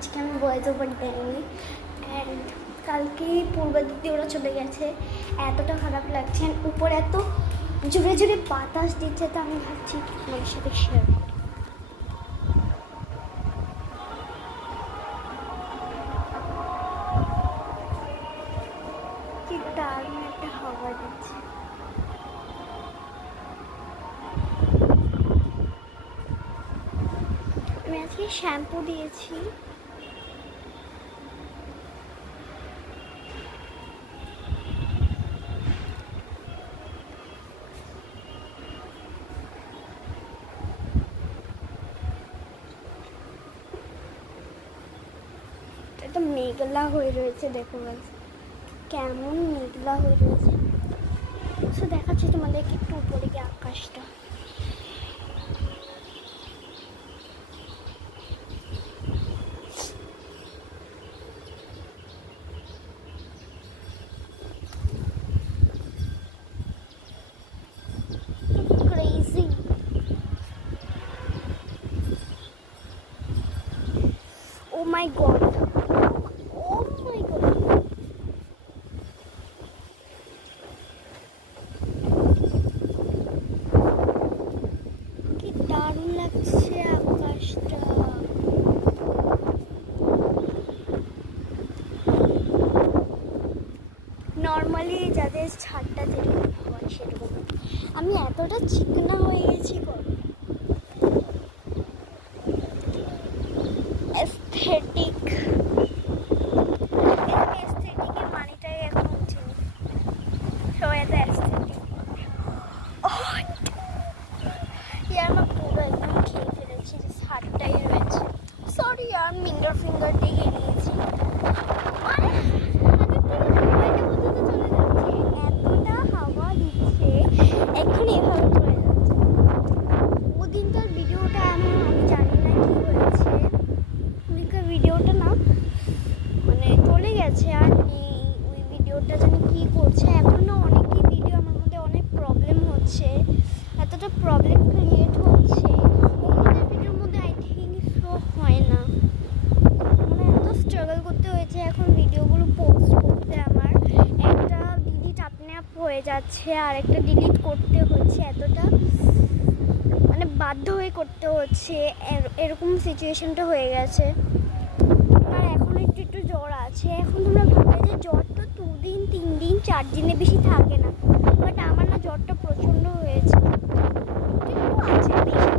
আজকে আমি voice over দেয়নি অ্যান্ড কালকে পূর্বের দিকে ওরা চলে গেছে। এতটা খারাপ লাগছে, উপর এত জোরে জোরে বাতাস দিচ্ছে, তো আমি ভাবছি আমার সাথে শেয়ার করি। কি দারুণ একটা হাওয়া দিচ্ছে। আমি আজকে শ্যাম্পু দিয়েছি, এটা মেঘলা হয়ে রয়েছে, দেখো গাইস কেমন মেঘলা হয়ে রয়েছে। সো দেখাচ্ছি তোমাদেরকে একটু উপরে গিয়ে আকাশটা। ক্রেজি, ও মাই গড, ও মাই গড, কি দারুণ লাগছে আকাশটা। নর্মালি যাদের ছাদটা যেরকম হয় সেরকম, আমি এতটা চিকনা হয়ে গেছি গো। এস্থেটিক, এস্থেটিকের মানেটাই এখন বুঝিনি, সবাই এত এস্থেটিক। ইয়ার আমার পুরো একদম খেয়ে ফেলেছি, যে ছাদটাই রয়েছে। সরি আর মিন্ডার ফিঙ্গার দিয়ে গিয়েছি, এতটা হাওয়া দিচ্ছে এক্ষুনি এভাবে চলে যাচ্ছে। ওদিনকার ভিডিওটা আমি জানি না কি হয়েছে, ওদিনকার ভিডিওটা না মানে চলে গেছে আর নেই। ওই ভিডিওটা জানি কি করছে এখন, না অনেকই ভিডিও আমার মধ্যে অনেক প্রবলেম হচ্ছে, এতটা প্রবলেম ক্রিয়েট হচ্ছে ওদের ভিডিওর মধ্যে। আই থিঙ্ক শো হয় না, মানে এত স্ট্রাগল করতে হয়েছে এখন ভিডিওগুলো পোস্ট করতে। আমার একটা ডিলিট আপনি আপ হয়ে যাচ্ছে আর একটা ডিলিট করতে হচ্ছে, এতটা মানে বাধ্য হয়ে করতে হচ্ছে, এরকম সিচুয়েশনটা হয়ে গেছে। আর এখন একটু একটু জ্বর আছে। এখন তোমরা ভাববে যে জ্বর তো 2 দিন 3 দিন 4 দিনে বেশি থাকে না, বাট আমার না জ্বরটা প্রচণ্ড হয়েছে, একটু আছে বেশি